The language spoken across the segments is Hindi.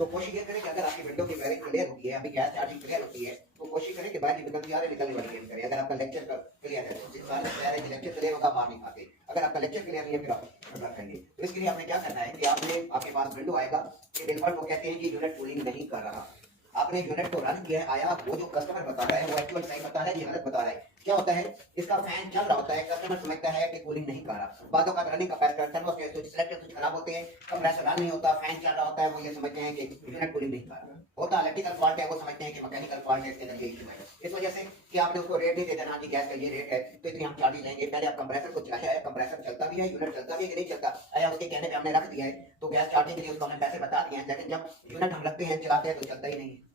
तो कोशिश ये करें कि अगर आपकी विंडो की वायरिंग क्लियर होती है, अभी गैस चार्जिंग क्लियर होती है, तो कोशिश करें कि बाहर निकलती आ रही निकलने वाली गेम करें। अगर आपका लेक्चर क्लियर है तो जिस बार तैयार है कि लेक्चर क्लियर होगा बाहर नहीं आते, अगर आपका लेक्चर क्लियर नहीं है फिर आप मजाक करिए। तो इसके लिए आपने क्या करना है कि आपने आपके पास विंडो आएगा कि डिफॉल्ट वो कहते हैं कि यूनिट कूलिंग नहीं कर रहा, आपने यूनिट को रन किया है, आया वो जो कस्टमर बता रहा है वो एक्चुअल सही बता रहा है कि गलत बता रहा है। क्या होता है, इसका फैन चल रहा होता है, कस्टमर समझता है कि कूलिंग नहीं कर रहा, बातों का running capacitor thermostat switch selector switch खराब होते हैं, कंप्रेसर रन नहीं होता, फैन चल रहा होता है, वो ये समझते हैं कि यूनिट कूलिंग नहीं कर रहा होता, इलेक्ट्रिकल फॉल्ट है वो समझते हैं कि मैकेनिकल फॉल्ट है, इसके अंदर ये इशू है। इस वजह से कि आपने उसको रेट नहीं दे देना, जी गैस का ये रेट है तो इतनी हम चार्ज लेंगे, पहले आप कंप्रेसर को चलाया है, कंप्रेसर चलता भी है, यूनिट चलता भी है कि नहीं चलता, आया उसके कहने पे हमने रख दिया है, तो गैस चार्जिंग के लिए उसको हमने पैसे बता दिए हैं, लेकिन जब यूनिट हम रखते हैं चलाते हैं तो चलता ही नहीं है,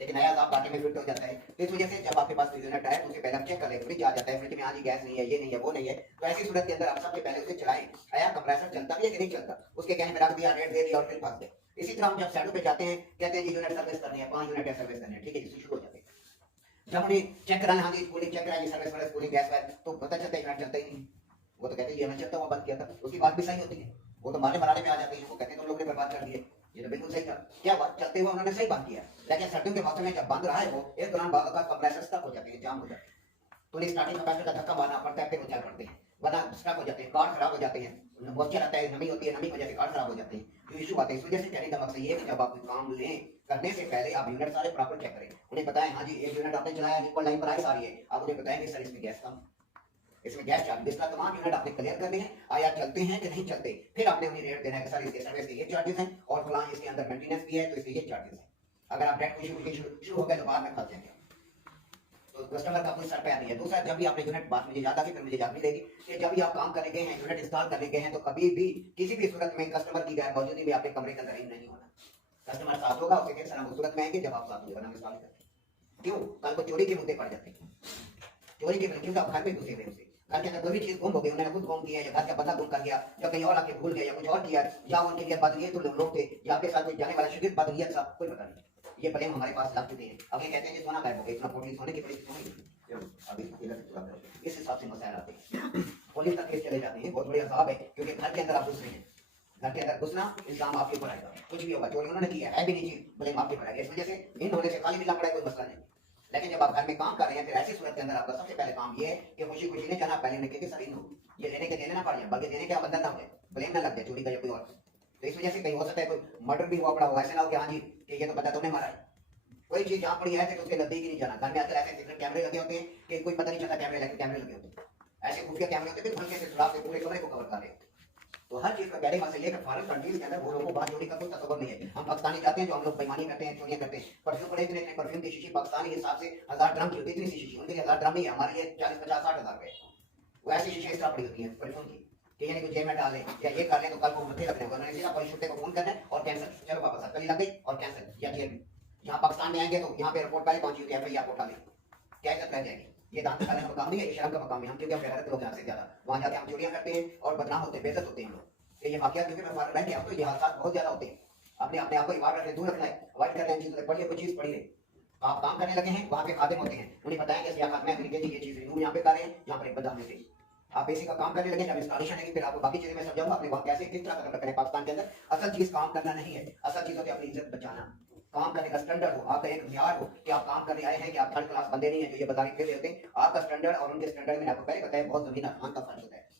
लेकिन नया आप बाटे में फिट हो जाता है। तो इस वजह से जब आपके पास कोई यूनिट आए तो उसे पहले आप चेक कर लें, फ्रिज आ जाता है, फ्रिज में आज गैस नहीं है, ये नहीं है, वो नहीं है, तो ऐसी सूरत के अंदर आप सबसे पहले उसे चलाएं, आया कंप्रेसर चलता भी है कि नहीं चलता, उसके कहने पे रख दिया, रेट दे दिया और फिर भाग गए। इसी तरह हम जब शैडो पे जाते हैं, कहते हैं जी यूनिट सर्विस करनी है, 5 यूनिट सर्विस करनी है, ठीक है, शुरू हो जाते हैं। जब उन्हें चेक कराना, हाँ जी कूलिंग चेक कराइए, सर्विस वर्विस कूलिंग गैस वायर, तो पता चलता है यूनिट चलता ही नहीं, वो तो कहते हैं ये मैं चलता हुआ बंद किया था, उसकी बात भी सही होती है, वो तो मारने मराने में आ जाते हैं, वो कहते हैं तुम लोगों ने बर्बाद कर दिए, ये तो बिल्कुल सही था, क्या बात चलते हुए उन्होंने सही बात किया, लेकिन सर्दियों के मौसम में जब बंद रहा है वो इस दौरान बार बार कंप्रेसर स्टक हो जाते हैं, जाम हो जाते हैं, तो उन्हें स्टार्टिंग कैपेसिटर का धक्का मारना पड़ता है, फिर वो चल पड़ते हैं, वरना स्टक हो जाते हैं, कार्ड खराब हो जाते हैं, मॉइस्चर आता है, नमी होती है, नमी की वजह से कार्ड खराब हो जाते हैं, जो इशू आते हैं। इस वजह से कहने का मकसद ये है कि जब आप कोई काम लें करने से पहले आप यूनिट सारे प्रॉपर चेक करें, उन्हें बताएं हाँ जी एक यूनिट आपने चलाया इक्वल लाइन पर आई सारी है, आप उन्हें बताएंगे सर इसमें गैस कम, इसमें गैस चार्ज, इसका तमाम यूनिट आपने क्लियर करने हैं, आया चलते हैं कि नहीं चलते, फिर आपने उन्हें रेट देना है कि सर इसके सर्विस के ये चार्जेस हैं और फलां इसके अंदर मेंटेनेंस भी है तो इसके ये चार्जेस हैं। अगर आप डेट शुरू हो गए तो बाद में फंस जाएंगे, तो कस्टमर का कोई सर पैर नहीं है। दूसरा, जब भी आपने यूनिट, बात मुझे याद आ गई, फिर मुझे याद मिलेगी कि जब भी आप काम करने गए हैं, यूनिट इंस्टॉल करने गए हैं, तो कभी भी किसी भी सूरत में कस्टमर की गैर मौजूदगी में आपके कमरे के अंदर इन नहीं होना, कस्टमर साथ होगा, उसके फिर सलाम उस सूरत में आएंगे जब आप साथ होंगे, वरना इंस्टॉल करते क्यों, कल को चोरी के मुद्दे पड़ जाते हैं, चोरी के क्योंकि आप घर में घुसे हुए उसे, घर के अंदर कोई भी चीज गुम हो गई, उन्होंने खुद गुम किया या घर का बंदा गुम कर गया या कहीं और आके भूल गया या कुछ और किया, या उनके लिए बदलिए तो लोग थे या आपके साथ कोई जाने वाला शिगिर बदलिए, सब कोई पता नहीं, ये ब्लेम हमारे पास लग चुके हैं। अब ये कहते हैं कि सोना गायब हो गया, इतना पोटली सोने की पड़ी सोने, अभी इस हिसाब से मसाइल आते हैं, पुलिस तक केस चले जाते हैं, बहुत बड़ी अजाब है, क्योंकि घर के अंदर आप घुस रहे हैं, घर के अंदर घुसना इल्जाम आपके ऊपर आएगा, कुछ भी होगा, चोरी उन्होंने किया है भी नहीं चीज, ब्लेम आपके ऊपर आएगा, इस वजह से इन होने से खाली मिलना पड़ा कोई मसला नहीं। लेकिन जब आप घर में काम कर रहे हैं, फिर ऐसी सूरत के अंदर आपका सबसे पहले काम ये है कि खुशी खुशी ने जाना, पहले निकल के सर इन हो, ये लेने के देने ना पड़ जाए, बल्कि देने के आप अंदर ना हो जाए, ब्लेम ना लग जाए चोरी का या कोई और। तो इस वजह से कहीं हो सकता है कोई मर्डर भी हुआ पड़ा हो, ऐसे ना हो कि हाँ जी कि ये तो पता तुमने मारा है, कोई चीज जहाँ पड़ी है तो उसके नजदीक ही नहीं जाना। घर में आजकल ऐसे सीक्रेट कैमरे लगे होते हैं कि कोई पता नहीं चलता कैमरे लगे, कैमरे लगे होते हैं, ऐसे खुफिया कैमरे होते हैं हल्के से सुराख से पूरे कमरे को कवर कर रहे होते हैं। तो हर चीज का पहले वहां से लेकर फॉरेन कंट्रीज के अंदर वो लोगों को बात चोरी का कोई तस्वर नहीं है। हम पाकिस्तानी जाते हैं जो हम लोग बेईमानी करते हैं, चोरियां करते हैं, परफ्यूम पड़े इतने इतने परफ्यूम की शीशी पाकिस्तानी हिसाब से 1000 ड्रम की होती है, इतनी सी शीशी, उनके लिए 1000 ड्रम ही है, हमारे लिए 40 50 60 हजार रुपए, वो ऐसी शीशें एक्स्ट्रा पड़ी होती है परफ्यूम की, कि यानी कुछ जेब में डालें या ये कर लें तो कल को मथे लगने होगा, उन्होंने सीधा परिशुद्ध को फोन करना है और कैंसिल, चलो वापस आ, कल लग गई और कैंसिल या जेल में। यहाँ पाकिस्तान में आएंगे तो यहाँ पे रिपोर्ट पहले पहुंची होती है, फिर आपको उठा लेंगे, क्या इज्जत रह जाएगी। ये दान का मकाम नहीं है, ये शर्म का मकाम है, हम क्योंकि गैरत लोग यहाँ से ज्यादा वहां जाके हम चोरियां करते हैं और बदनाम होते हैं, बेइज्जत होते हैं लोग। ये वाकया क्योंकि मैं रह गया तो ये हादसा बहुत ज्यादा होते हैं, अपने अपने आप को इबादत रखने, दूर रखना है, अवॉइड करना है चीजों से, पढ़िए कोई चीज पढ़िए, आप काम करने लगे हैं, वहां पे खादिम होते हैं, उन्हें बताएं कि खादिम में अमेरिका जी ये चीज रिन्यू यहाँ पे कर रहे हैं, यहाँ पर एक बंदा लेते आप बेसिक का काम करने लगे, जब इंस्टॉलेशन है फिर आपको बाकी चीजें मैं समझाऊंगा अपने वहां कैसे किस तरह कदम रखना है। पाकिस्तान के अंदर असल चीज काम करना नहीं है, असल चीज होती है अपनी इज्जत बचाना, काम करने का स्टैंडर्ड हो, आपका एक मियार हो कि आप काम करने आए हैं, कि आप थर्ड क्लास बंदे नहीं है जो ये बाजारी फिर लेते हैं। आपका स्टैंडर्ड और उनके स्टैंडर्ड में आपको पहले बताया बहुत जमीन आसमान का फर्क होता है।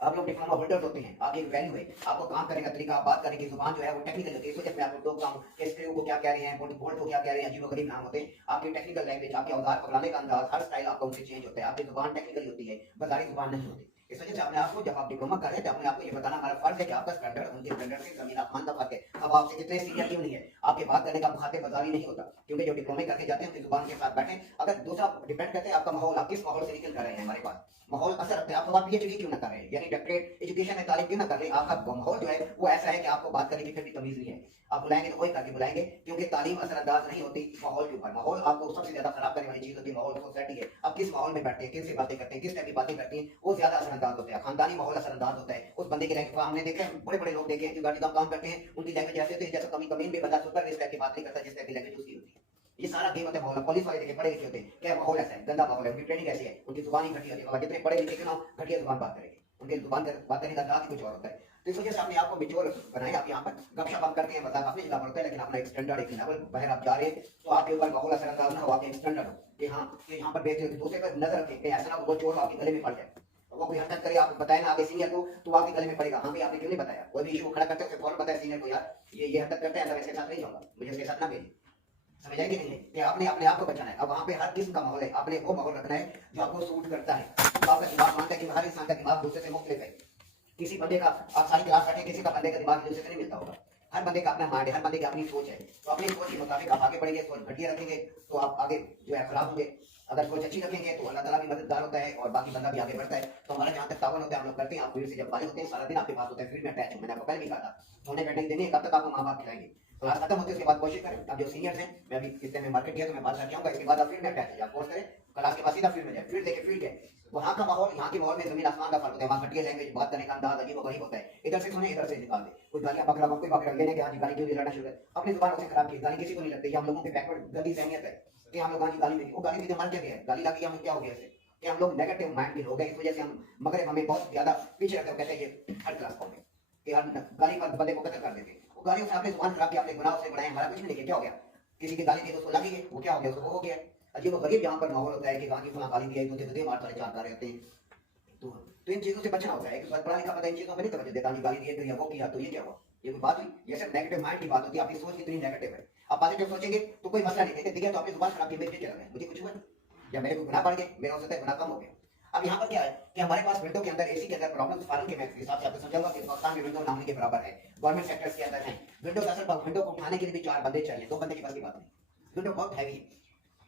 आप लोग डिप्लोमा होल्डर्स होते हैं, आपकी वैल्यू है, आपको काम करने का तरीका, बात करने की जुबान जो है वो टेक्निकल होती है, इस वजह से मैं आपको टोकता हूं कि स्क्रू को क्या कह रहे हैं, बोल्ट को क्या कह रहे हैं, अजीब गरीब नाम होते हैं। आपकी टेक्निकल लैंग्वेज, आपके औजार पकड़ाने का अंदाज, हर स्टाइल आपका उनसे चेंज होता है, आपकी जुबान टेक्निकल होती है, बाजारी जुबान नहीं होती। इस वजह से अपने आपको जब आप डिप्लोमा कर रहे हैं तो अपने आपको ये बताना हमारा फर्ज है कि आपका स्टैंडर्ड उनके स्टैंडर्ड से जमीन आसमान का फर्क है। अब आपसे कितने सीनियर क्यों नहीं है, आपके बात करने का मुखातिब बाजारी नहीं होता, क्योंकि जो डिप्लोमे करके जाते हैं उनकी जुबान के साथ बैठे। अगर दूसरा डिपेंड करते हैं आपका माहौल, आप किस माहौल से निकल कर रहे हैं, हमारे पास माहौल असर रखते हैं। आप बात पीएचडी क्यों ना कर रहे हैं, यानी डॉक्टरेट एजुकेशन में तालीम क्यों ना कर रहे हैं, आपका माहौल जो है वो ऐसा है कि आपको बात करने की फिर भी तमीज नहीं है। आप बुलाएंगे तो वही करके बुलाएंगे, क्योंकि तालीम असरअंदाज नहीं होती माहौल के ऊपर। माहौल आपको सबसे ज्यादा खराब करने वाली चीज होती है, माहौल सोसाइटी है। आप किस माहौल में बैठते हैं, किससे बातें करते हैं, किस टाइप की बातें करती हैं, वो ज्यादा असरअंदाज होता है। खानदानी माहौल असरअंदाज होता है उस बंदे के लैंग्वेज। हमने देखे बड़े बड़े लोग देखे हैं जो गाड़ी का काम करते हैं, उनकी लैंग्वेज ऐसे होती है जैसे कमी कमीन भी बंदा सुपर इस टाइप की बात नहीं करता जिस टाइप की लैंग्वेज उसकी होती है। ये सारा गेम होता है माहौल। पुलिस वाले देखे पढ़े लिखे होते हैं, क्या माहौल ऐसा है, गंदा माहौल है, उनकी ट्रेनिंग ऐसी है, उनकी जुबान ही घटिया होती है। जितने पढ़े लिखे क्यों ना घटिया जुबान बात करेंगे, उनके जुबान बात करने का अंदाज कुछ और होता है। तो इस वजह से अपने आप को मिच्योर बनाए। आप यहाँ पर गपशप आप करते हैं, मतलब अपनी जगह पर होता है, लेकिन अपना एक स्टैंडर्ड एक लेवल बाहर आप जा रहे हैं तो आपके ऊपर माहौल असरअंदाज ना हो, आप एक स्टैंडर्ड हो कि हाँ कि यहाँ पर बेच दूसरे पर नजर रखें कि ऐसा ना वो चोर आपके गले में पड़ जाए। वो कोई हरकत करे, आप बताए ना आगे सीनियर को, तो आपके गले में पड़ेगा, हाँ भाई आपने क्यों नहीं बताया, कोई भी इशू खड़ा करते हैं फौरन बताया सीनियर को, यार ये हरकत करते हैं, मैं इसके साथ नहीं जाऊंगा, मुझे उसके साथ ना भेजिए। समझ आएगी नहीं है कि आपने अपने आप को बचाना है। अब वहाँ पे हर किस्म का माहौल है, आपने वो माहौल रखना है जो आपको सूट करता है। तो आपका दिमाग मानता है कि हर इंसान का दिमाग दूसरे से मुख्तलिफ है। किसी बंदे का आप सारी क्लास बैठे, किसी का बंदे का दिमाग दूसरे से नहीं मिलता होगा। हर बंदे का अपना माइंड है, हर बंदे की अपनी सोच है। तो अपनी सोच के मुताबिक आप आगे बढ़ेंगे, सोच घटिया रखेंगे तो आप आगे जो है खराब होंगे। अगर सोच अच्छी रखेंगे तो अल्लाह ताला भी मददगार होता है और बाकी बंदा भी आगे बढ़ता है। तो हमारा जहाँ तक तावन होता है हम लोग करते हैं। आप फील्ड से जब फारिग होते हैं सारा दिन आपके पास होता है, फील्ड में अटैच है। मैंने आपको पहले भी कहा था सोने बैठने देने कब तक आपको माँ बाप खिलाएंगे। क्लास खत्म होती है उसके बाद कोशिश करें। अब जो सीनियर्स हैं, मैं अभी कितने में मार्केट किया तो मैं बात करके आऊंगा, इसके बाद आप फील्ड में अटैच है, आप कोर्स करें, क्लास के बाद सीधा फील्ड में जाए। फील्ड देखे फील्ड है, वहाँ का माहौल यहाँ के माहौल में जमीन आसमान का फर्क होता है। वहाँ घटिया लैंग्वेज, बात करने का अंदाज अजीब गरीब होता है। इधर से सुने इधर से निकाल दे, कोई गालियां पकड़ा कोई पकड़ा लेने के, आज गाली क्यों लड़ना शुरू कर, अपनी जुबान से खराब की गाली किसी को नहीं लगती। हम लोगों की बैकवर्ड गंदी सहमियत है कि हम लोग आज गाली नहीं, वो गाली भी हमारे क्या है, गाली लगी हम क्या हो गया इससे कि हम लोग नेगेटिव माइंड के लोग हैं। इस वजह से हम मगर हमें बहुत ज्यादा पीछे रखते हैं, कहते हैं ये थर्ड क्लास कौन है कि हम गाली पर बंदे को कत्ल कर देते हैं। वो गालियों से आपने जुबान खराब की, आपने गुनाह से बढ़ाया, हमारा कुछ नहीं, क्या हो गया, किसी की गाली दी तो उसको लगी है, वो क्या हो गया, उसको हो गया। अजीब गरीब यहाँ पर माहौल होता है कि गाली फला गाली दिया, दूसरे दूसरे मार सारे चार कर रहते हैं। तो इन चीजों से बचना होता है। एक पढ़ा लिखा पता इन चीजों में नहीं तवज्जो देता, गाली दिए तो ये वो किया तो ये क्या हुआ, ये कोई बात हुई। ये सिर्फ नेगेटिव माइंड की बात होती है। आपकी सोच कितनी नेगेटिव है, आप पॉजिटिव सोचेंगे तो कोई मसला नहीं, देखिए दिया तो आपकी जुबान खराब की, मेरे चला गया, मुझे कुछ हुआ या मेरे को गुनाह पड़ गए, मेरा हो सकता है गुनाह कम हो गया। अब यहाँ पर क्या है कि हमारे पास विंडो के अंदर एसी के अंदर प्रॉब्लम फॉरन के हिसाब से आपको समझाऊंगा कि पाकिस्तान में विंडो नामनी के बराबर है, गवर्नमेंट सेक्टर्स के अंदर है विंडो। असल विंडो को उठाने के लिए भी 4 बंदे चाहिए, 2 बंदे की बस की बात नहीं। विंडो बहुत हैवी है,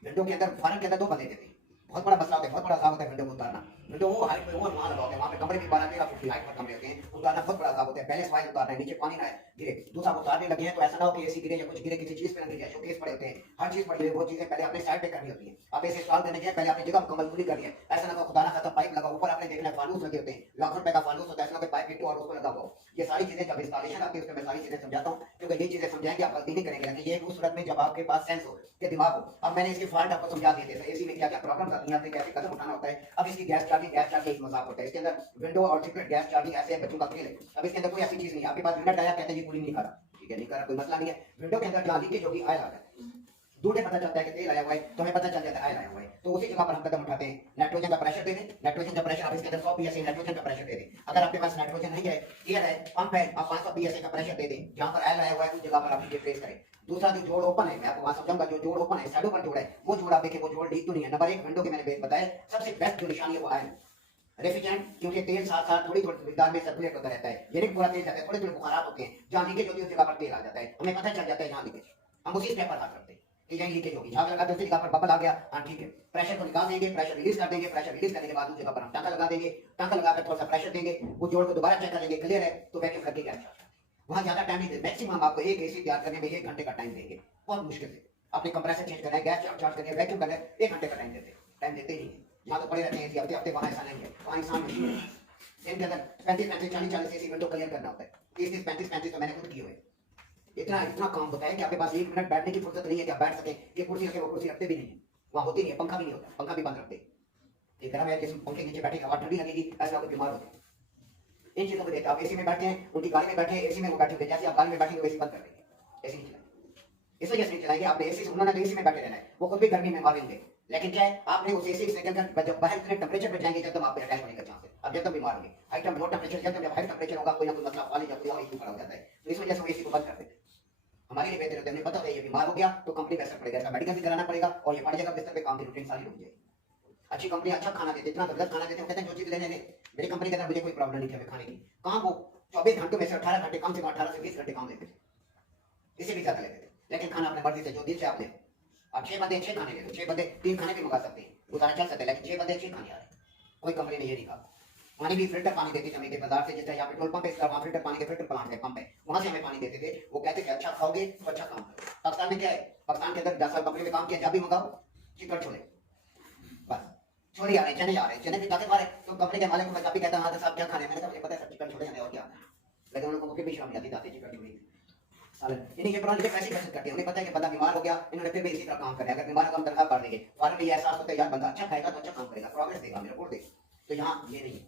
विंडो के अंदर फॉरन के अंदर 2 बंदे देते हैं, बहुत बड़ा मसला होता है, बहुत बड़ा काम होता है विंडो को उतारना। विंडो वो हाइट पे वो वहां लगाते हैं, वहां पे कमरे भी 12-13 फुट की हाइट पर कमरे होते हैं, उतारना बहुत बड़ा काम होता है। पहले सवाल उतारना है, नीचे पानी ना गिरे, दूसरा उतारने लगे हैं तो ऐसा ना हो कि एसी गिरे या कुछ गिरे, किसी चीज पे ना गिर जाए। शोकेस पड़े होते हैं, हर चीज पड़ी हुई, वो चीजें पहले अपने साइड पे करनी होती है। आप ऐसे इंस्टॉल करने के पहले अपनी जगह मुकम्मल पूरी करनी है। ऐसा ना हो खुदा ना खाता पाइप लगा, ऊपर आपने देखना है फानूस लगे होते हैं, लाखों रुपए का फानूस होता है, ऐसा ना पाइप फिट और उसको लगा हो। ये सारी चीजें जब इंस्टॉलेशन आती है उसमें मैं सारी चीजें समझाता हूँ, क्योंकि ये चीजें समझाएंगे आप गलती नहीं करेंगे। लेकिन ये उस सूरत में जब आपके पास सेंस हो के दिमाग हो। अब मैंने इसके फॉल्ट आपको समझा दिए थे, एसी में क्या क्या प्रॉब्लम आती है, कैसे कदम उठाना होता है। अब इसकी गैस चार्जिंग एक मजाक होता है, इसके अंदर विंडो और सीक्रेट गैस चार्जिंग ऐसे बच्चों का खेल है। अब इसके अंदर कोई ऐसी चीज नहीं, आपके पास यूनिट आया कहते हैं ये कूलिंग नहीं कर रहा, ठीक है नहीं कर रहा, कोई मसला नहीं है। विंडो के अंदर जहाँ लीकेज होगी आयल आ जाता है, दूर से पता चलता है कि तेल आया हुआ है तो हमें पता चल जाता है आयल आया हुआ है। तो उसी जगह पर हम कदम उठाते हैं, नाइट्रोजन का प्रेशर दे दें, नाइट्रोजन का प्रेशर आप इसके अंदर 100 psi नाइट्रोजन का प्रेशर दे दें। अगर आपके पास नाइट्रोजन नहीं है, एयर है, पंप है, आप 500 psi का प्रेशर दे दें, जहां पर आयल आया हुआ है उस जगह पर आप ये प्रेस करें। दूसरा जो जोड़ ओपन है, मैं आपको वहां समझाऊंगा, जो जोड़ ओपन है साइडों पर जोड़ है, वो जोड़ आप देखिए वो जोड़ लीक तो नहीं है। नंबर 1 विंडो के मैंने बताया सबसे बेस्ट जो निशानी है वो आयल रेफ्रिजरेंट, क्योंकि तेल साथ साथ थोड़ी थोड़ी मिकदार में सर्कुलेट होता रहता है, यानी पूरा तेल जाता है, थोड़े थोड़े बुखारात होते हैं, जहां लीकेज होती है उस जगह पर तेल आ जाता है, हमें पता चल जाता है जहां लीकेज, हम उसी स्टेप पर हाथ रखते हैं कि यही लीकेज होगी। झाग लगा दूसरी जगह पर बबल आ गया, हाँ ठीक है, प्रेशर को निकाल देंगे, प्रेशर रिलीज कर देंगे, प्रेशर रिलीज करने के बाद उस जगह पर हम टांका लगा देंगे, टांका लगा कर थोड़ा सा प्रेशर देंगे, वो जोड़ को दोबारा चेक कर लेंगे, क्लियर है तो वैक्यूम करके क्या वहां ज्यादा टाइम नहीं देते। मैक्सिमम आपको एक एसी तैयार करने में 1 घंटे का टाइम देंगे, बहुत मुश्किल से। आपने कंप्रेसर चेंज करना है, गैस चार्ज करनी है, वैक्यूम करना है, 1 घंटे का टाइम देते ही नहीं। यहाँ तो पड़े रहते हैं हफ्ते हफ्ते, वहां ऐसा नहीं है, वहां इंसान मशीन है। इनके अंदर 35-40 एसी विंडो क्लियर करना होता है, 30-35 तो मैंने खुद किए हुए। इतना काम होता है कि आपके पास 1 मिनट बैठने की फुर्सत नहीं है कि आप बैठ सके। ये कुर्सी रखे, वो कुर्सी रखते भी नहीं है, वहां होती नहीं है, पंखा भी नहीं होता, पंखा भी बंद रखते। ये गर्म है कि पंखे के नीचे बैठे हवा ठंडी लगेगी, ऐसे आपको बीमार होते हैं। इन चीजों को देखते आप एसी में बैठे हैं, उनकी गाड़ी में बैठे हैं, एसी में वो बैठे हुए, जैसे आप गाड़ी में बैठेंगे वैसे बंद कर देंगे, एसी नहीं चलाएंगे। इस वजह से नहीं चलाएंगे, आपने एसी से उन्होंने तो एसी में बैठे रहना है, वो खुद भी गर्मी में मारेंगे। लेकिन क्या है, आपने उस एसी से निकलकर जब बाहर इतने टेंपरेचर पे जाएंगे जब तक आप अटैक होने का चांस है, अब जब तक बीमार होंगे। हाई लो टेंपरेचर जब हाई टेंपरेचर होगा, कोई ना कोई मसला वाली जब कोई इशू खड़ा हो जाता है, तो इस वजह से वो एसी को बंद कर देते हैं। हमारे लिए बेहतर होता है, हमें पता है ये बीमार हो गया तो कंपनी का असर पड़ेगा, इसका मेडिकल भी कराना पड़ेगा और ये पड़ जाएगा बिस्तर पे, काम की रूटीन सारी रुक जाएगी। अच्छी कंपनी अच्छा खाना देती है, इतना गलत खाना देते हैं, कहते हैं जो चीज लेने मेरी कंपनी के अंदर मुझे कोई प्रॉब्लम नहीं थी हमें खाने की। कहाँ वो 24 घंटों में से 18 घंटे, कम से कम 18 से 20 घंटे काम लेते थे, इसे भी ज्यादा लेते थे। लेकिन खाना अपने मर्जी से जो दिल से आप ले, आप 6 बंदे 6 खाने ले लो, 6 बंदे 3 खाने भी मंगा सकते हैं, गुजारा चल सकता है। लेकिन 6 बंदे 6 खाने आ रहे हैं, कोई कंपनी ने ये नहीं कहा। पानी भी फिल्टर पानी देती थी हमें बाजार से, जैसे यहाँ पेट्रोल पंप है, वहाँ फिल्टर पानी के फिल्टर प्लांट के पंप है, वहां से हमें पानी देते थे। वो कहते थे अच्छा खाओगे तो अच्छा काम करो। पाकिस्तान में क्या है, पाकिस्तान के अंदर 10 साल कंपनी में काम किया, जब भी मंगाओ चिकन छोले, बस छोले आ रहे, चने आ रहे, चने भी ताकत वाले। तो कंपनी के मालिक को मैं भी कहता हाँ साहब क्या खाने, मैंने कहा मुझे पता है सर चिकन छोले और क्या, लेकिन उन लोगों को फिर भी शर्म नहीं आती, जाते चिकन छोले इन्हीं के पुराने पैसे करते हैं। उन्हें पता है कि बंदा बीमार हो गया, इन्होंने फिर भी इसी तरह काम करें, अगर बीमार होगा हम तनख्वाह कर देंगे। फॉरन में ये एहसास होता है यार बंदा अच्छा खाएगा तो अच्छा काम करेगा, प्रोग्रेस देगा, मेरा रिपोर्ट देगा। तो यहाँ ये नहीं है,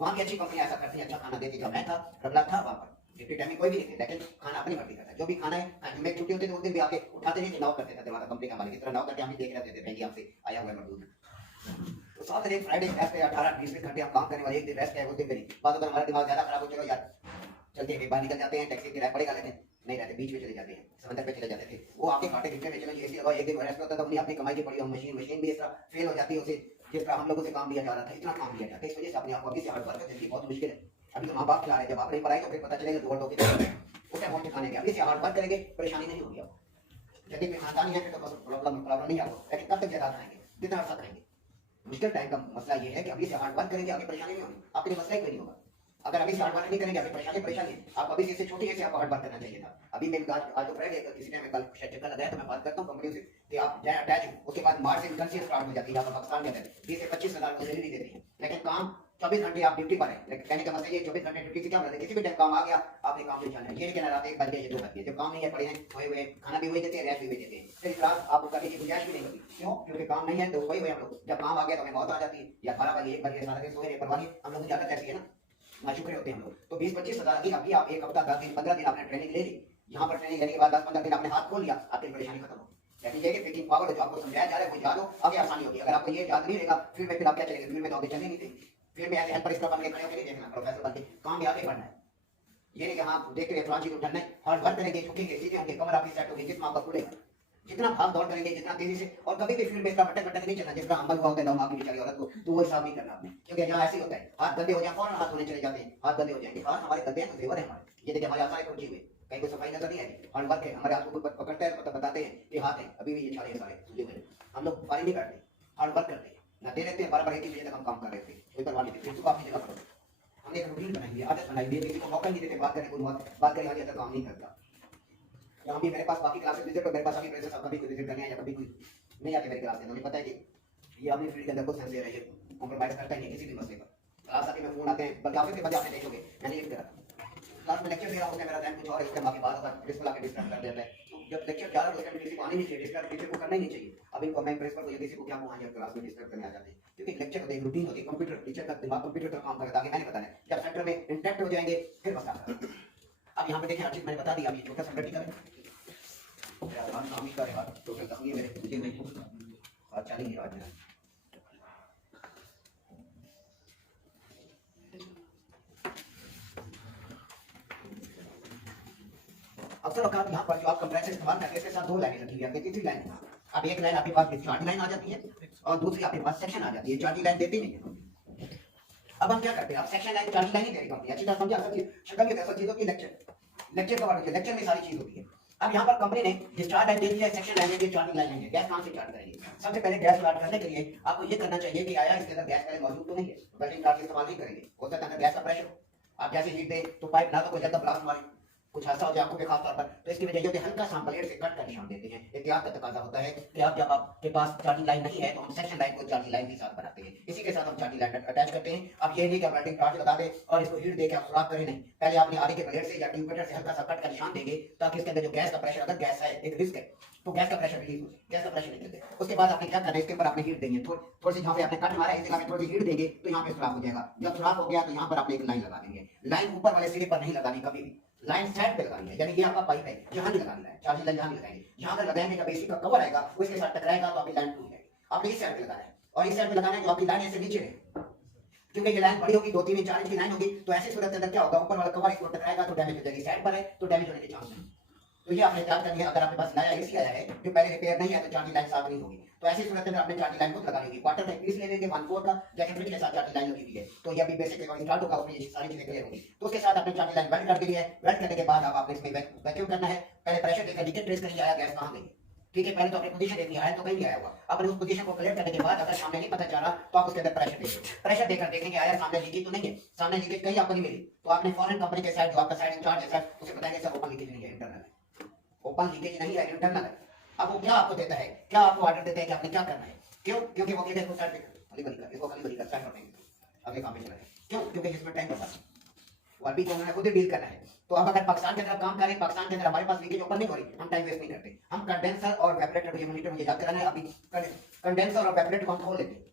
वहाँ की अच्छी कंपनी ऐसा करती है, अच्छा खाना देती। जब मैं था रबला था वहाँ पर ड्यूटी टाइम में कोई भी नहीं थे, लेकिन खाना अपनी मर्जी करता है, जो भी खाना है। जुम्मे छुट्टी होती थी उस दिन भी आके उठाते नहीं थे, नॉक करते थे दरवाजा, कंपनी का मालिक इस तरह नॉक करके हम ही देख रहे थे भाई हमसे आया हुआ है मजदूर। तो साथ में फ्राइडे रेस्ट है, 18-20 घंटे हम काम करने वाले, एक दिन रेस्ट है उस दिन मेरी बात। अगर हमारा दिमाग ज्यादा खराब हो, चलो यार चलते हैं, बाहर निकल जाते हैं, टैक्सी किराया पड़ेगा, लेकिन नहीं रहते, बीच में चले जाते हैं, समंदर पे चले जाते थे। वो आके काटे घंटे में चलो एसी लगाओ, एक दिन रेस्ट होता था, अपनी अपनी कमाई की पड़ी, मशीन भी इस तरह फेल हो जाती है उसे, जिस तरह हम लोगों से काम लिया जा रहा था, इतना काम लिया जाता है। इस वजह से अपने आप को अभी से हार्ड वर्क करना बहुत मुश्किल है। अभी तो माँ बाप खिला रहे हैं, जब आप नहीं पढ़ाई तो फिर पता चलेगा दौड़ दो उस टाइम हम खाने के। अभी से हार्ड वर्क करेंगे, परेशानी नहीं होगी। अब यदि कोई खानदानी है फिर तो प्रॉब्लम नहीं आपको, लेकिन कब तक ज्यादा खाएंगे, कितना अर्सा खाएंगे। मुश्किल टाइम का मसला ये है कि अभी से हार्ड वर्क करेंगे, आगे परेशानी नहीं होगी, आपके लिए मसला ही कोई नहीं होगा। अगर अभी से हार्ड वर्क नहीं करेंगे, अभी परेशानी है। आप अभी से छोटी से आपको हार्ड वर्क करना चाहिए था। अभी मैं आज तो फ्राइडे, किसी ने कल चक्कर लगाया तो मैं बात करता हूँ कंपनी से कि आप जाए अटैच हो, उसके बाद मार्च से इंटर्नशिप स्टार्ट हो जाती है। आप पाकिस्तान के अंदर 20 से 25 हजार को सैलरी देती है, लेकिन काम 24 घंटे आप ड्यूटी पर है। लेकिन कहने का मतलब ये 24 घंटे ड्यूटी से क्या मतलब, किसी भी टाइम काम आ गया आपने काम नहीं जाना है। ये नहीं कहना रात 1 बज गए ये 2 बज गए, जब काम नहीं है पड़े हैं सोए हुए, खाना भी वही देते हैं, रेस्ट भी वही देते हैं, फिर रात आपको करने की गुंजाइश भी नहीं होती। क्यों? क्योंकि काम नहीं है तो वही हम लोग, जब काम आ गया तो हमें मौत आ जाती है, या 12 बजे 1 बजे सारा दिन सोए रहे, परवाही हम लोग ज्यादा ऐसी है ना, नाशुक्र होते हैं हम लोग। तो 20-25 हजार की अभी आप एक हफ्ता 10 दिन 15 दिन आपने ट्रेनिंग ले ली, यहाँ पर ट्रेनिंग लेने के बाद 10-15 दिन आपने हाथ खोल लिया, आपकी परेशानी खत्म हो। यानी ये कि पिकिंग पावर जो आपको समझाया जा रहा है वो याद हो, आगे आसानी होगी। अगर आपको ये याद नहीं रहेगा फिर में, फिर आप क्या चलेंगे, फिर में तो आगे चलने नहीं देंगे। फिर में ऐसे हेल्पर इसका बन के खड़े होकर नहीं देखना, प्रोफेसर बन के काम भी आगे बढ़ना है। ये नहीं कि हाँ देख रहे फ्रांसी को ठंडा है, हार्ड वर्क करेंगे, झुकेंगे, सीधे होंगे, कमर आपकी सेट होगी, जितना आपका खुलेगा, जितना भाग दौड़ करेंगे, जितना तेजी से। और कभी भी फील्ड में इसका भटक भटक नहीं चलना, जितना अमल हुआ होता है नौ की बेचारी औरत को, तो वो हिसाब नहीं करना आपने। क्योंकि यहाँ ऐसे होता है, हाथ गंदे हो जाए फौरन हाथ धोने चले जाते हैं, हाथ गंदे हो जाएंगे, हाथ हमारे गंदे हैं तो जेवर है हमारे। ये देखिए हमारे आसार पहुंचे हुए, कहीं को सफाई नजर नहीं आई, हार्ड वर्क है, हमारे हाथ को पकड़ते हैं तो बताते हैं कि हाथ है, अभी भी ये छाले सारे सूजे हुए। हम लोग फारी नहीं करते, हार्ड वर्क करते हैं, ना दे लेते हैं। बार-बार एक ही बजे तक हम काम कर रहे थे, कोई परवाह नहीं थी, फिर तो अपनी जगह पर हमने एक रूटीन बनाई है, आदत बनाई है, किसी को मौका नहीं देते बात करने को, बात करें आज काम नहीं करता। यहाँ भी मेरे पास बाकी क्लासेस विजिट, तो मेरे पास अभी प्रेशर कभी कोई विजिट करने आया या कभी कोई नहीं आते मेरी क्लास में, मुझे पता है कि ये अपनी फील्ड के अंदर कुछ सेंस दे रही है, कॉम्प्रोमाइज करता ही नहीं किसी भी मसले पर। क्लास आके में फोन आते हैं, बल्कि आपके बजाय आपने देखोगे मैंने ये करा क्लास में लेक्चर दे रहा हूँ, मेरा टाइम कुछ और है, उसके बाकी बात होता है, प्रिंसिपल आके डिस्टर्ब कर देता है। तो जब लेक्चर जा रहा है तो किसी को आने नहीं चाहिए, डिस्टर्ब किसी को करना ही नहीं चाहिए। अब इनको मैं प्रिंसिपल को किसी को क्या वहाँ जब क्लास में डिस्टर्ब करने आ जाते हैं, क्योंकि लेक्चर होते हैं, रूटीन होती है, कंप्यूटर टीचर का दिमाग कंप्यूटर का काम करता है, मैंने बताया। जब सेंटर में इंटरेक्ट हो जाएंगे फिर बता। अब यहाँ पे देखिए हर चीज मैंने बता दी, अब ये छोटा सा प्रैक्टिकल है। नामी का यार टोटल कमी है मेरे, मुझे नहीं अच्छा नहीं है आज। अक्सर औकात यहाँ पर जो आप कंप्रेसर इस्तेमाल करते हैं इसके साथ 2 लाइनें लगी हुई है, तीसरी लाइन। अब एक लाइन आपके पास चार्ट लाइन आ जाती है और दूसरी आपके पास सेक्शन आ जाती है, चार्ट लाइन देती नहीं है। अब हम क्या करते हैं, आप सेक्शन लाइन चार्ट लाइन ही दे रही होती है, अच्छी तरह समझिए। असल शक्ल की असल चीज होती है लेक्चर का वर्ड, लेक्चर में सारी चीज होती है। अब यहाँ पर कंपनी ने डिस्चार्ज लाइन दे दी है, सेक्शन लाइन दे दी, चार्टिंग लाइन है। गैस कहाँ से चार्ट करेंगे? सबसे पहले गैस चार्ट करने के लिए आपको ये करना चाहिए कि आया इसके अंदर गैस पहले मौजूद तो नहीं है, वेल्डिंग चार्ट इस्तेमाल नहीं करेंगे, हो सकता है गैस का प्रेशर, आप जैसे हीट दें तो पाइप ना तो कोई ज्यादा ब्लास्ट मारे, कुछ ऐसा हो जाए आपको खास तौर पर, तो इसकी वजह ये कि हल्का सा ब्लेड से कट कर निशान देते हैं। एहतियात का तकाजा होता है कि आप जब आपके पास चार्टिंग लाइन नहीं है तो हम सेक्शन लाइन को चार्टिंग लाइन के साथ बनाते हैं, इसी के साथ हम चार्टिंग लाइन अटैच करते हैं। अब ये नहीं कि आप वेल्डिंग चार्ट लगा दें और इसको हीट देके आप सुराख करें, नहीं, पहले आपने आगे के ब्लेड से या ट्यूबवेटर से हल्का सा कट का निशान देंगे ताकि इसके अंदर जो गैस का प्रेशर, अगर गैस है एक रिस्क है तो गैस का प्रेशर रिलीज हो, गैस का प्रेशर निकल जाए। उसके बाद आपने क्या करना है, इसके ऊपर आपने हीट देंगे, थोड़ी सी जहाँ पे आपने कट मारा है इस जगह में थोड़ी सी हीट देंगे तो यहाँ पे सुराख हो जाएगा। जब सुराख हो गया तो यहाँ पर आपने एक लाइन लगा देंगे। लाइन ऊपर वाले सिरे पर नहीं लगानी कभी भी, लाइन साइड पे लगानी है, यानी ये आपका पाइप है, यहाँ नहीं लगाना है, चार्जिंग लाइन यहाँ नहीं लगाएंगे। यहाँ अगर लगाएंगे जब एसी का कवर आएगा उसके साथ टकराएगा तो आपकी लाइन टूट जाएगी। आपने इस साइड पे लगाना है और इस साइड पे लगाना है जो आपकी लाइन ऐसे नीचे रहे, क्योंकि ये लाइन बड़ी होगी, 2, 3, 4 इंच की लाइन होगी, तो ऐसी सूरत के अंदर क्या होगा, ऊपर वाला कवर इसको टकराएगा तो डैमेज हो जाएगी, साइड पर है तो डैमेज होने के चांस नहीं। तो ये आपने याद करनी है। अगर आपके पास नया एसी आया है जो पहले रिपेयर नहीं है तो चार्जिंग लाइन साफ नहीं होगी, तो ऐसी सूरत में आपने चार्जिंग लाइन को लगानी होगी। वाटर टैंक पीस ले लेंगे 1/4 का, जैसे फ्रिज के साथ चार्जिंग लाइन लगी हुई है, तो ये अभी बेसिक स्टार्ट होगा, उसमें ये सारी चीजें क्लियर होगी। तो उसके साथ आपने चार्जिंग लाइन वेल्ड कर दी है, वेल्ड करने के बाद अब आपने इसमें वैक्यूम करना है। पहले प्रेशर देकर लीकेज ट्रेस करेंगे, आया गैस कहाँ गई, ठीक है, पहले तो अपनी पोजीशन देखनी है तो कहीं नहीं आया होगा। अपने उस पोजीशन को क्लियर करने के बाद अगर सामने नहीं पता चल रहा तो आप उसके अंदर प्रेशर देंगे, प्रेशर देकर देखेंगे आया सामने लीकेज तो नहीं है, सामने लीकेज कहीं आपको नहीं मिली तो आपने फॉरेन कंपनी के साइड जो आपका साइड इंचार्ज है सर उसे बताएंगे सर ओपन लीकेज नहीं है, इंटरनल है, ओपन लीकेज नहीं है, इंटरनल है। अब वो क्या आपको देता है, क्या आपको ऑर्डर देता है कि आपने क्या करना है, क्यों? क्योंकि वो कहते हैं इसको साइड पे खाली बड़ी कर, इसको खाली बड़ी कर, साइड कर देंगे, अगले काम पे चला है। क्यों? क्योंकि इसमें टाइम होता है और भी तो उन्होंने खुद ही डील करना है। तो अब अगर पाकिस्तान के अंदर काम करें, पाकिस्तान के अंदर हमारे पास लीकेज ओपन नहीं हो रही, हम टाइम वेस्ट नहीं करते, हम कंडेंसर और वेपरेटर को ये मॉनिटर मुझे याद कराना है। अभी कंडेंसर और वेपरेटर को हम खोल लेते हैं,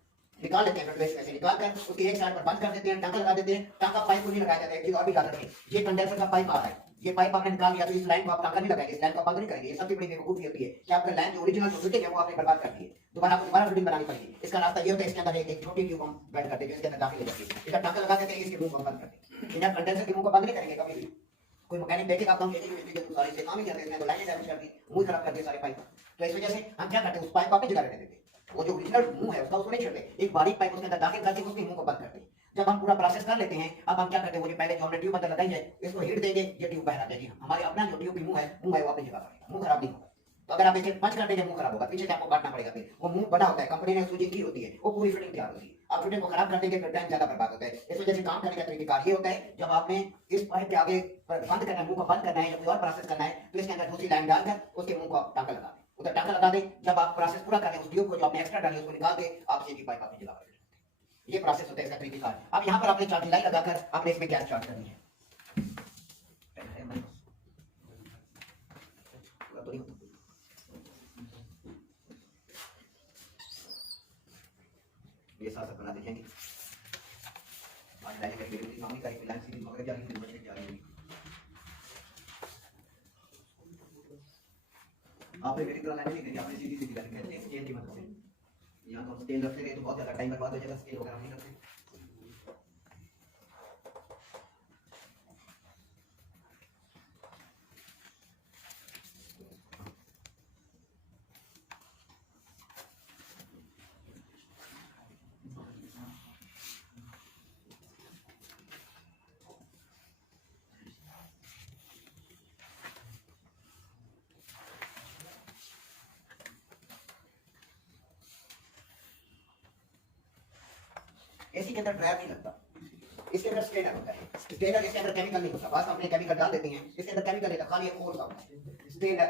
निकाल लेते हैं ब्लड वेसल में से, निकाल कर उसके एक साइड पर बंद कर देते हैं, टांका लगा देते हैं। टांका पाइप को नहीं लगाया जाता है, एक चीज और भी याद रखें, ये कंडेंसर का पाइप आ रहा है, ये पाइप आपने निकाल लिया तो इस लाइन को आप टांका नहीं लगाएंगे, इस लाइन को आप बंद नहीं करेंगे। ये सबसे बड़ी बेवकूफी होती है कि आपका लाइन जो ओरिजिनल जो फिटिंग है वो आपने बर्बाद कर दी है, दोबारा फिटिंग बनानी पड़ेगी। इसका रास्ता ये होता है, इसके अंदर एक छोटी ट्यूब हम बेंड करते हैं, इसके अंदर दाखिल हो जाती है, इसका टांका लगा देते हैं, इसके मुंह को बंद करते हैं। बिना कंडेंसर के मुंह को बंद नहीं करेंगे कभी भी। कोई मैकेनिक देखेगा आप, हम सारे से काम ही कर देते हैं, तो लाइनें डैमेज कर दी, मुंह खराब कर दिए सारे पाइप। तो इस वजह से हम क्या करते हैं, उस पाइप को अपनी जगह रहने देते हैं, वो जो ओरिजिनल मुंह है उसका उसको नहीं छोड़ते, एक बारीक पाइप उसके अंदर दाखिल करके उसके मुंह को बंद करते हैं। जब हम पूरा प्रोसेस कर लेते हैं, अब हम क्या करते हैं, वो जो पहले जो हमने ट्यूब अंदर लगाई है इसको हीट देंगे, ये ट्यूब बाहर आ जाएगी। हमारे अपना जो ट्यूब मुंह है वो अपनी जगह पर, मुंह खराब नहीं होगा। तो अगर आप इसे पंच कर देंगे मुंह खराब होगा, पीछे से आपको काटना पड़ेगा, फिर वो मुंह बना होता है, कंपनी ने सूजी की होती है, वो पूरी फिटिंग तैयार होती है। आप फिटिंग को खराब कर देंगे फिर टाइम ज्यादा बर्बाद होता है। इस वजह से काम करने का तरीका ये होता है, जब आपने इस पाइप के आगे बंद करना है, मुंह को बंद करना है या कोई और प्रोसेस करना है, तो इसके अंदर दूसरी लाइन डालकर उसके मुंह को टांका लगा दें, उधर टांका लगा दें। जब आप प्रोसेस पूरा करें, उस ट्यूब को जो आपने एक्स्ट्रा डाली उसको निकाल दें, आप सीधी पाइप अपनी जगह पर। ये प्रोसेस होता है इसका तरीका। अब यहाँ पर आपने चार्ट लाई लगाकर आपने इसमें गैस चार्ट करनी है। ये साथ बना देंगे, आज लाइन का वीडियो मामली का एक लाइन सीधी मगर जा रही है, बचने जा रही है। आपने मेरी तरह लाइन नहीं करी, आपने सीधी सीधी लाइन कहते हैं स्केल की मदद से। यहाँ तो स्केल रखते हैं तो बहुत ज्यादा टाइम बर्बाद हो जाएगा, स्केल वगैरह नहीं करते। एसी के अंदर ड्रायर नहीं लगता, इसके अंदर स्ट्रेनर होता है। स्ट्रेनर इसके अंदर केमिकल नहीं होता, बस आपने केमिकल डाल देते हैं, इसके अंदर केमिकल नहीं, खाली एक होल का स्ट्रेनर।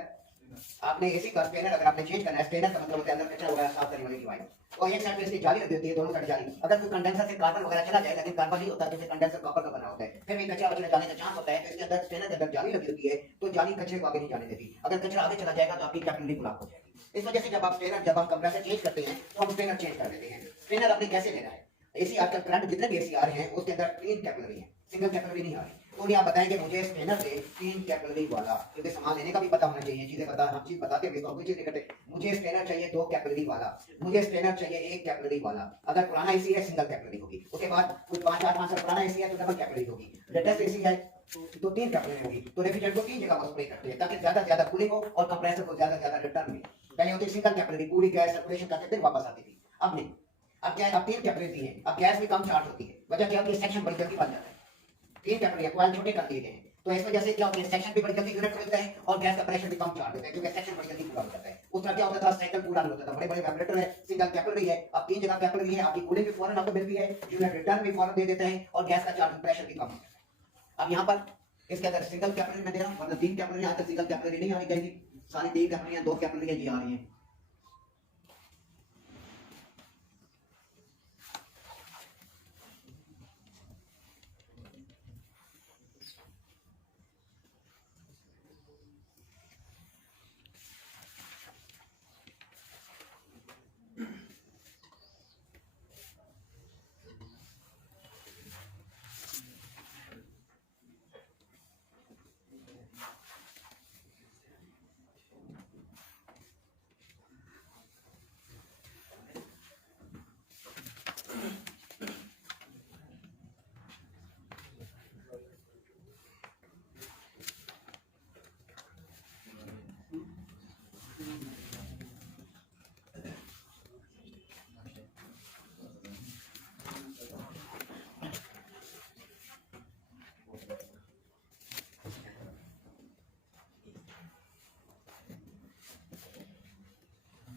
आपने एसी का स्ट्रेनर अगर आपने चेंज करना है, स्ट्रेनर का मतलब होता है अंदर कचरा वगैरह साफ करने वाली डिवाइस, और एक साइड पे इसकी जाली लगी होती है, दोनों साइड जाली। अगर कोई कंडेंसर से कार्बन वगैरह चला जाए, लेकिन कार्बन नहीं होता, जैसे कंडेंसर कॉपर का बना होता है, फिर भी कचरा वगैरह जाने का चांस होता है, तो इसके अंदर स्ट्रेनर के अंदर जाली लगी होती है, तो जाली कचरे को आगे नहीं जाने देती। अगर कचरा आगे चला जाएगा तो आपकी कैपिलरी ब्लॉक हो जाएगी। इस वजह से जब आप स्ट्रेनर, जब हम कंप्रेसर चेंज करते हैं तो हम स्ट्रेनर चेंज कर देते हैं। स्ट्रेनर आपने कैसे लेना है, एसी आजकल करंट जितने भी एसी आ रहे हैं उसके अंदर 3 कैपिलरी है, सिंगल कैपिलरी नहीं आ रही। तो आप बताएंगे मुझे स्ट्रेनर से 3 कैपिलरी वाला, क्योंकि सामान लेने का भी पता होना चाहिए, चीजें पता, हम चीज बताते हैं कोई चीज नहीं करते। मुझे स्ट्रेनर चाहिए 2 कैपिलरी वाला, मुझे स्ट्रेनर चाहिए 1 कैपिलरी वाला। अगर पुराना एसी है सिंगल कैपिलरी होगी, उसके बाद कुछ 5 साल पुराना एसी है तो डबल कैपिलरी होगी, लेटेस्ट एसी है तो 3 कैपिलरी होगी। तो रेफ्रिजरेटर को 3 जगह पर स्प्रे करते हैं ताकि ज्यादा से ज्यादा कूलिंग हो और कंप्रेसर को ज्यादा से ज्यादा रिटर्न मिले। पहले होती सिंगल कैपिलरी, पूरी गैस सर्कुलेशन करके फिर वापस आती थी, अब नहीं। अब क्या है, अब 3 कैपिलरी है, अब गैस भी कम चार्ज होती है, वजह क्या होती है, सेक्शन बड़ी जल्दी बन जाता है। 3 कैपिलरी कॉइल छोटे कर दिए गए हैं, तो इस वजह से क्या होता है, सेक्शन भी बड़ी जल्दी यूनिट मिलता है और गैस का प्रेशर भी कम चार्ज होता है, क्योंकि सेक्शन बड़ी जल्दी पूरा हो जाता है। उस तरह क्या होता था, साइकिल पूरा नहीं होता था। बड़े बड़े वाइब्रेटर है, सिंगल कैपिलरी है, अब 3 जगह कैपिलरी है, आपकी कूलिंग भी फौरन आपको मिलती है, यूनिट रिटर्न भी फौरन दे देते हैं और गैस का चार्जिंग प्रेशर भी कम होता है। अब यहाँ पर इसके अंदर सिंगल कैपिलरी में दे रहा हूँ, मतलब 3 कैपिलरी, यहाँ तक सिंगल कैपिलरी नहीं आ रही कहीं, सारी 3 कैपिलरी 2 कैपिलरी ये आ रही है।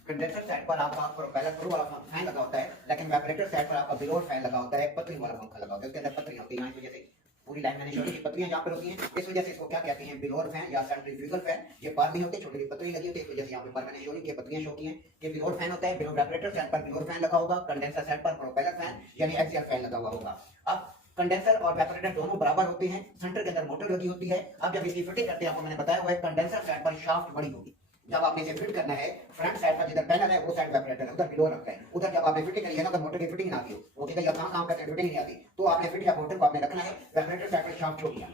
कंडेंसर साइड पर आपका प्रोपेलर थ्रू वाला फैन लगा होता है, लेकिन वेपरेटर साइड पर आपका बिलोर फैन लगा होता है, पतरी वाला पंखा लगा होता है, उसके अंदर पतरियां होती हैं। इस वजह से पूरी लाइन मैंने छोटी पतरियां जहां पर होती हैं, इस वजह से इसको क्या कहते हैं, बिलोर फैन या सेंट्रीफ्यूगल फैन। ये बार नहीं होते, छोटी पतरी लगी होती है, इस वजह से यहाँ पे पर मैंने छोटी की पतरियां शो की हैं। ये बिलोर फैन होता है, बिलोर वेपरेटर साइड पर बिलोर फैन लगा होगा, कंडेंसर साइड पर प्रोपेलर फैन यानी एक्सियल फैन लगा हुआ होगा। अब कंडेंसर और वेपरेटर दोनों बराबर होते हैं, सेंटर के अंदर मोटर लगी होती है। अब जब इसकी फिटिंग करते हैं, आपको मैंने बताया हुआ है कंडेंसर साइड पर शाफ्ट बड़ी होगी, जब आपने इसे फिट करना है फ्रंट साइड पर जिधर पैनल है वो साइड वेपरेटर है, उधर बिलो रखा है, उधर जब आपने फिटिंग करी है ना तो मोटर की फिटिंग ना की हो, वो कहेगा कहां काम करते हैं फिटिंग नहीं आती, तो आपने फिट या मोटर को आपने रखना है वेपरेटर साइड पर शाफ्ट छोड़ दिया,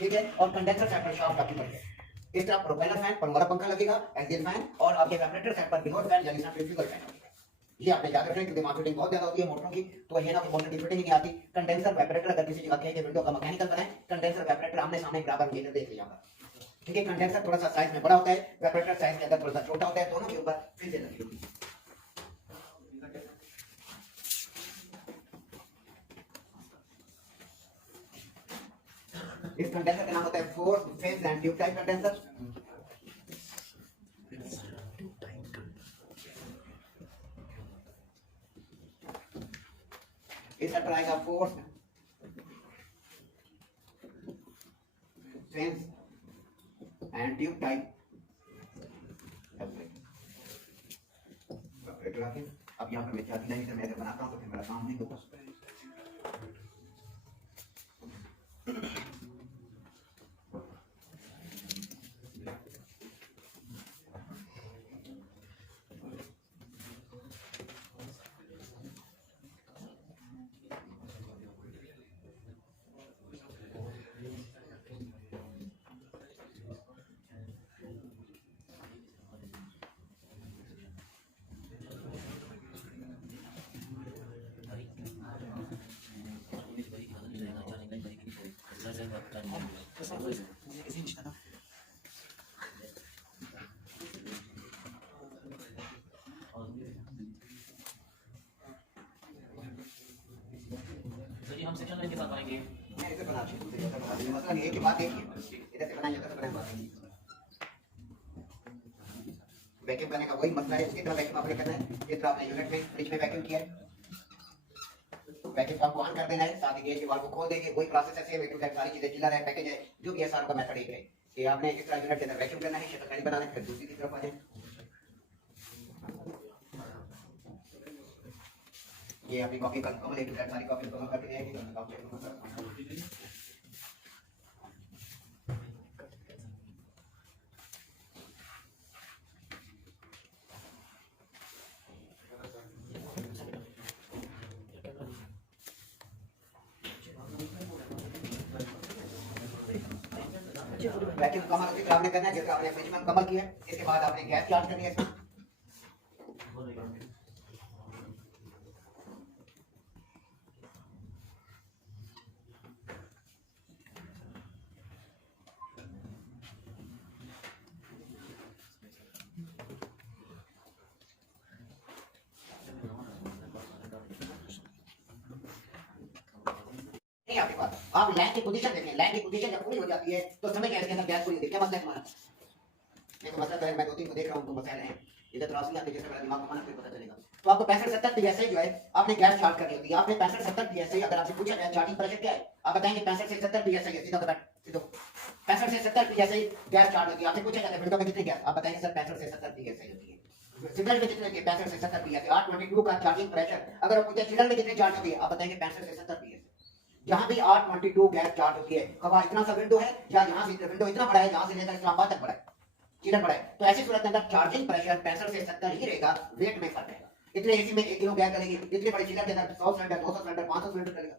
ठीक है, और कंडेंसर साइड पर शाफ्ट आपकी पड़ गई। इस तरह प्रोपेलर फैन पर वाला पंखा लगेगा, एक्सियल फैन, और आपके वेपरेटर साइड पर बिलो फैन यानी सेंट्रीफ्यूगल फैन लगेगा। ये आपने याद रखना है क्योंकि मार्केटिंग बहुत ज्यादा होती है मोटरों की, तो ये ना कि मोटर की फिटिंग नहीं आती। कंडेंसर वेपरेटर अगर किसी जगह कहे कि विंडो का मैकेनिकल बनाए, कंडेंसर वेपरेटर आमने सामने बराबर मीटर देख लिया होगा, ठीक है। कंडेंसर थोड़ा सा साइज में बड़ा होता है, वेपरेटर साइज के अंदर थोड़ा सा छोटा होता है, दोनों के ऊपर फ्रिज लगी होती है। इस कंडेंसर का नाम होता है four phase and tube type condenser. इस पर आएगा force phase and tube type. अब यहाँ पर मैं चाहती नहीं, मैं अगर बनाता हूँ तो फिर मेरा काम नहीं होगा। हम सेक्शन लाइन के साथ बनाएंगे। मैं इसे बना दूंगा, मतलब ये की बात है इधर से बनाएंगे तो बनाएंगे बात नहीं। वैक्यूम करने का वही मसला है, इसकी तरह वैक्यूम आपने करना है, जिस तरह आपने यूनिट में फ्रिज में वैक्यूम किया है, वैक्यूम पंप ऑन कर देना है, साथ ही गेज के वाल्व को खोल देंगे, वही प्रोसेस है, वैक्यूम का सारी चीजें चिल्लर है, पैकेज है, जो भी है सारा का मेथड एक है कि आपने इस तरह यूनिट के अंदर वैक्यूम करना है, शटरखानी बनाना है, फिर दूसरी की तरफ आ जाए। ये अपनी कॉपी का कमल एक सारी कॉपी कवर करके जाएगी तो काम चेक करूंगा। वैक्यूम कमर की तरह आपने करना है, जैसे आपने फ्रिज में कमर किया है, इसके बाद आपने गैस चार्ज करनी है इसमें। नहीं आपके पास आप लाइन की पोजीशन देखें, लाइन की पोजीशन जब पूरी हो जाती है तो समझ गए इसके अंदर गैस पूरी होती है। क्या मतलब है तुम्हारा? नहीं तो मतलब मैं दो तीन को देख रहा हूं तो मसले हैं इधर त्रासी आती जैसे मेरा दिमाग घुमाना फिर पता चलेगा। तो आपको 65-70 पीएसआई जो है आपने गैस चार्ज करनी होती है। आपने 65-70 पीएसआई अगर आपसे पूछा जाए चार्जिंग प्रेशर क्या है, आप बताएंगे 65 से 70 पीएसआई है, सीधा बता सीधो 65 से 70 पीएसआई गैस चार्ज होती है। आपसे पूछा जाता है विंडो में कितनी गैस, आप बताएंगे सर 65 से 70 पीएसआई होती है। सिग्नल में कितने के 65 से 70 पीएसआई। 822 का चार्जिंग प्रेशर अगर आप पूछे सिग्नल में कितनी चार्ज होती है, आप बताएंगे 65 से 70 पीएसआई। जहां भी 822 गैस चार्ज होती है, हवा इतना सा विंडो है या यहां से विंडो इतना बड़ा है जहां से लेकर इस्लामाबाद तक बड़ा है, चिलर बड़ा है, तो ऐसी सूरत में अंदर चार्जिंग प्रेशर 65 से 70 ही रहेगा, वेट में फर्क रहेगा। इतने एसी में 1 किलो गैस करेगी, इतने बड़े चिलर के अंदर 100 सिलेंडर 200 सिलेंडर 500 सिलेंडर करेगा।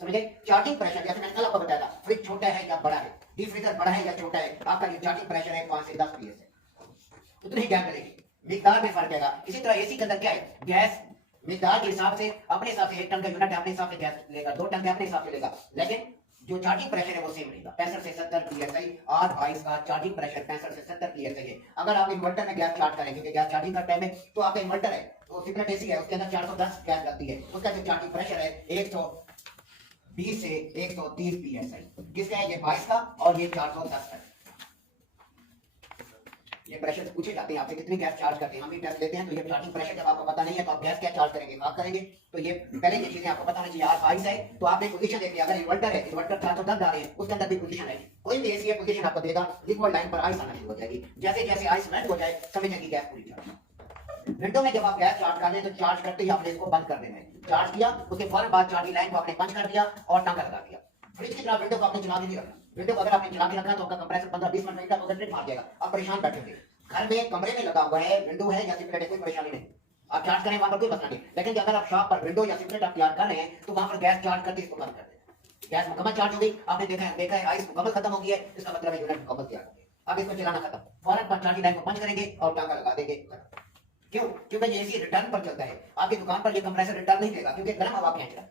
समझे? चार्जिंग प्रेशर जैसे मैंने कल आपको बताया था, फ्रिज छोटा है या बड़ा है, डीप फ्रीजर बड़ा है या छोटा है, आपका ये चार्जिंग प्रेशर है 5 से 10 पीएस उतनी ही गैस करेगी, मिकदार में फर्क रहेगा। इसी तरह एसी के अंदर क्या है, गैस मिकदार के हिसाब से अपने हिसाब से 1 टन का यूनिट है, अपने हिसाब से गैस लेगा, 2 टन का अपने हिसाब से लेगा, लेकिन जो चार्जिंग प्रेशर है वो सेम रहेगा। 65 से 70 पीएसआई R22 का चार्जिंग प्रेशर 65 से 70 पीएसआई है। अगर आप इन्वर्टर में गैस चार्ज करें, क्योंकि गैस चार्जिंग का टाइम है, तो आपका इन्वर्टर है तो सिगरेट एसी है, उसके अंदर 410 गैस लगती है, उसका जो चार्जिंग प्रेशर है 120 से 130 पीएसआई। किसका है? ये 22 का और ये 410 का। ये प्रेशर पूछे जाते हैं आपसे कितनी गैस चार्ज करते हैं, हम भी टेस्ट लेते हैं, तो ये चार्जिंग प्रेशर जब आपको पता नहीं है तो आप गैस क्या चार्ज करेंगे, आप करेंगे तो ये पहले ये चीजें आपको पता होनी चाहिए। R22 है तो आपने पोजीशन देख लिया, अगर इन्वर्टर है, इन्वर्टर 410 डाले हैं, उसके अंदर भी पोजीशन है, कोई भी एसी पोजीशन आपको देगा, लिक्विड लाइन पर आइस आना शुरू हो जाएगी, जैसे जैसे आइस मेल्ट हो जाए समझ जाएगी गैस पूरी चार्ज। विंडो में जब आप गैस चार्ज कर लें तो चार्ज करते ही आपने इसको बंद कर देना है, चार्ज किया उसके फौरन बाद चार्जिंग लाइन को आपने पंच कर दिया और टांगा लगा दिया। फ्रिज की तरह विंडो को आपने चला के नहीं रखना, विंडो को अगर आपने चला के रखा तो आपका कंप्रेसर 15-20 मिनट में उधर मार देगा, आप परेशान बैठेंगे। घर में कमरे में लगा हुआ है, विंडो है या सिपरेट है, कोई परेशानी नहीं, आप चार्ज करें वहां पर कोई मसला नहीं। लेकिन अगर आप शॉप पर विंडो या सिपरेट आप तैयार कर रहे हैं तो वहां पर गैस चार्ज करके इसको बंद कर दें। गैस मुकम्मल चार्ज हो गई, आपने देखा है आइस मुकम्मल खत्म हो गई है, इसका मतलब है यूनिट मुकम्मल तैयार हो गई। अब इसको चलाना खत्म, फौरन पर चार्जिंग लाइन को बंद करेंगे और टांका लगा देंगे। क्यों? क्योंकि ये एसी रिटर्न पर चलता है, आपकी दुकान पर ये कंप्रेसर रिटर्न नहीं देगा क्योंकि गर्म हवा खींच रहा है,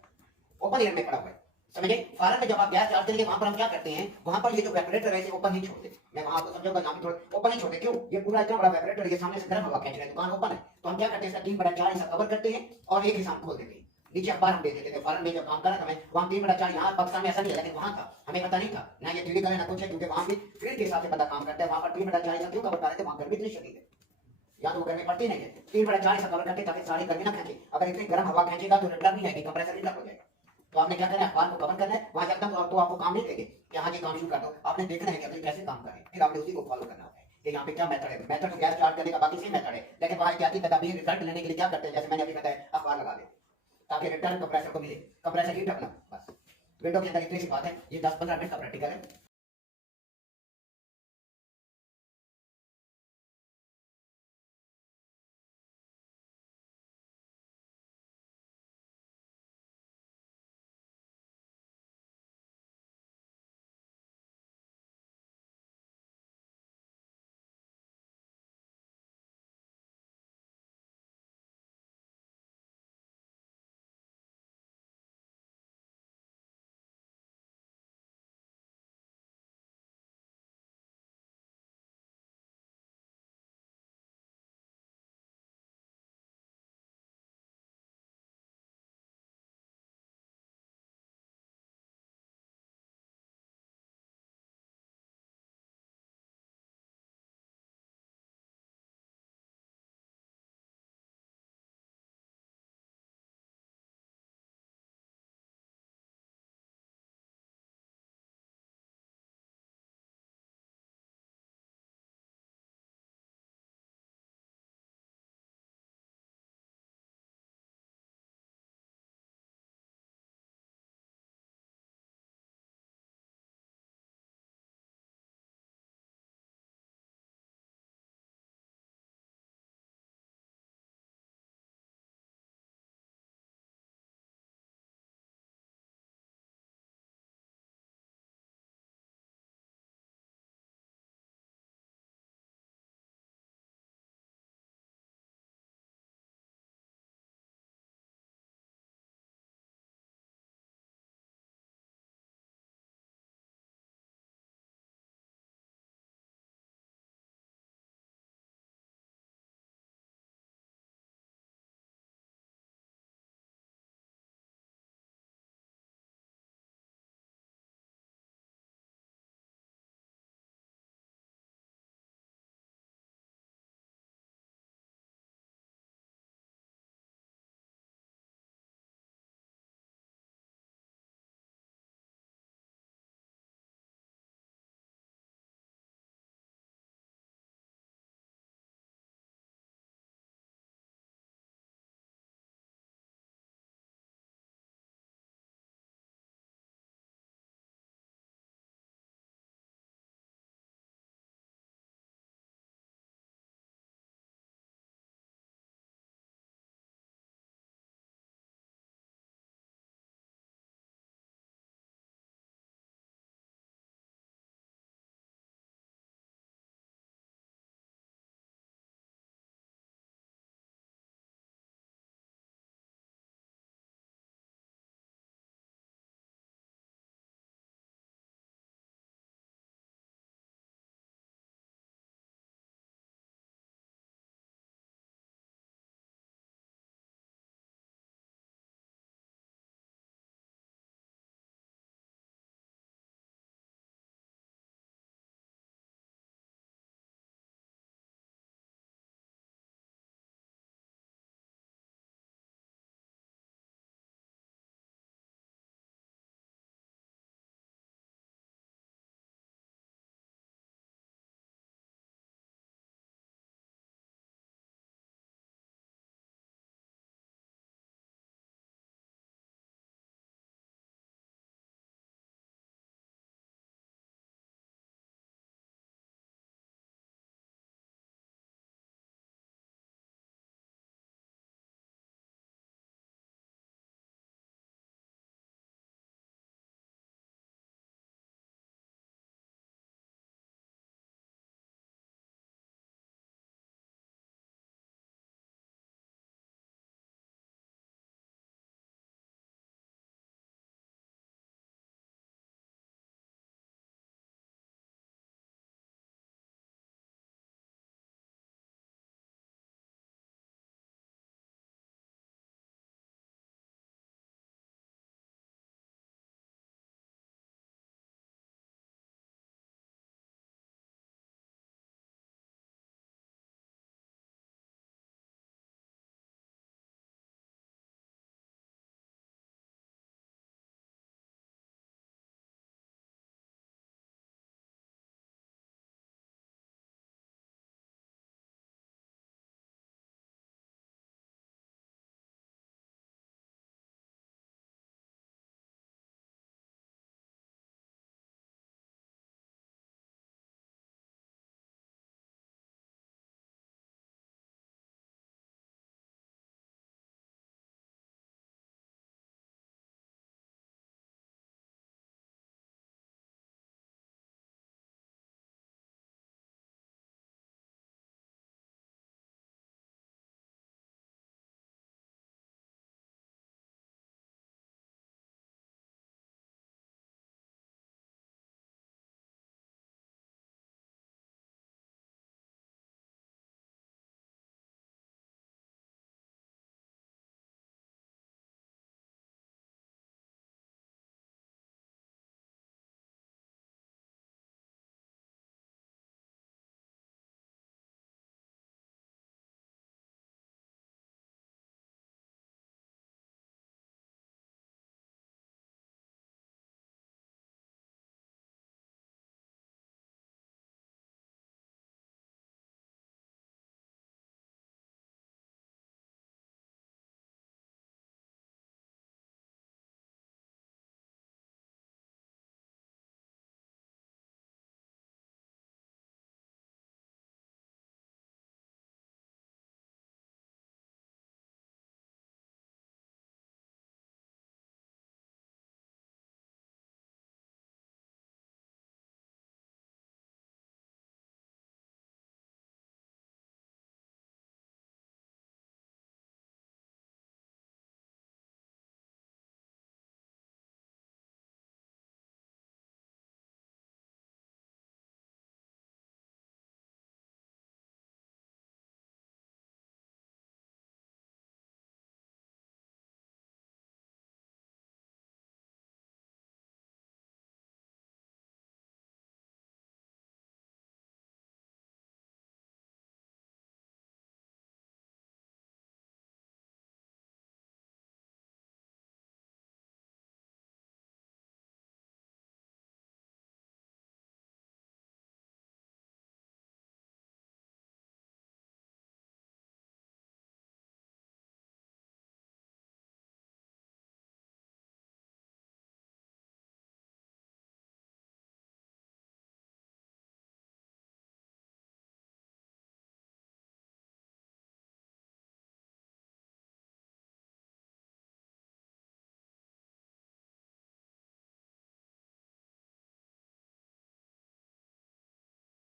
ओपन एयर में खड़ा हुआ है। समझे? फॉरन में जब आप गैस चार्ज करेंगे वहां पर हम क्या करते हैं, वहां पर ये जो वेपरेटर है इसे ओपन ही छोड़ देते। मैं वहां आपको समझाऊंगा, यहाँ पे थोड़ा ओपन ही छोड़ दे। क्यों? ये पूरा इतना बड़ा वेपरेटर, ये सामने से गर्म हवा खींच रहा है, दुकान ओपन है, तो हम क्या करते हैं, इसका 3/4 हिस्सा कवर करते हैं और एक हिस्सा खोल देते हैं। नीचे अखबार हम दे देते थे। फॉरन में जब काम करा था मैं, वहां 3/4, यहाँ पाकिस्तान में ऐसा नहीं है, लेकिन वहां था, हमें पता नहीं था ना ये 3D कलर ना कुछ है, क्योंकि वहां पे ग्रिड के हिसाब से बंदा काम करता है। वहां पर 3/4 हिस्सा क्यों कवर कर रहे थे, वहां गर्मी इतनी शदीद है, या तो वो गर्मी पड़ती नहीं है, 3/4 हिस्सा कवर करते ताकि सारी गर्मी ना खींचे। अगर इतनी गर्म हवा खींचेगा तो रिटर्न नहीं आएगी, कंप्रेसर रिटर्न हो जाएगा। तो आपने क्या करना है, अखबार को कवर करना है, वहां एकदम तो आपको काम नहीं देंगे कि हाँ जी काम शुरू कर दो, आपने देखना है कि अगले कैसे काम करें, फिर आपने उसी को फॉलो करना होता है कि यहाँ पे क्या मेथड है। मेथड तो गैस चार्ज करने का बाकी सेम मेथड है, लेकिन वहां एहतियाती तदाबीर रिजल्ट लेने के लिए क्या करते हैं, जैसे मैंने अभी बताया, अखबार लगा देते ताकि रिटर्न कंप्रेसर को मिले, कंप्रेसर हीट अपना बस। विंडो के अंदर इतनी सी बात है, ये 10-15 मिनट का प्रैक्टिकल है।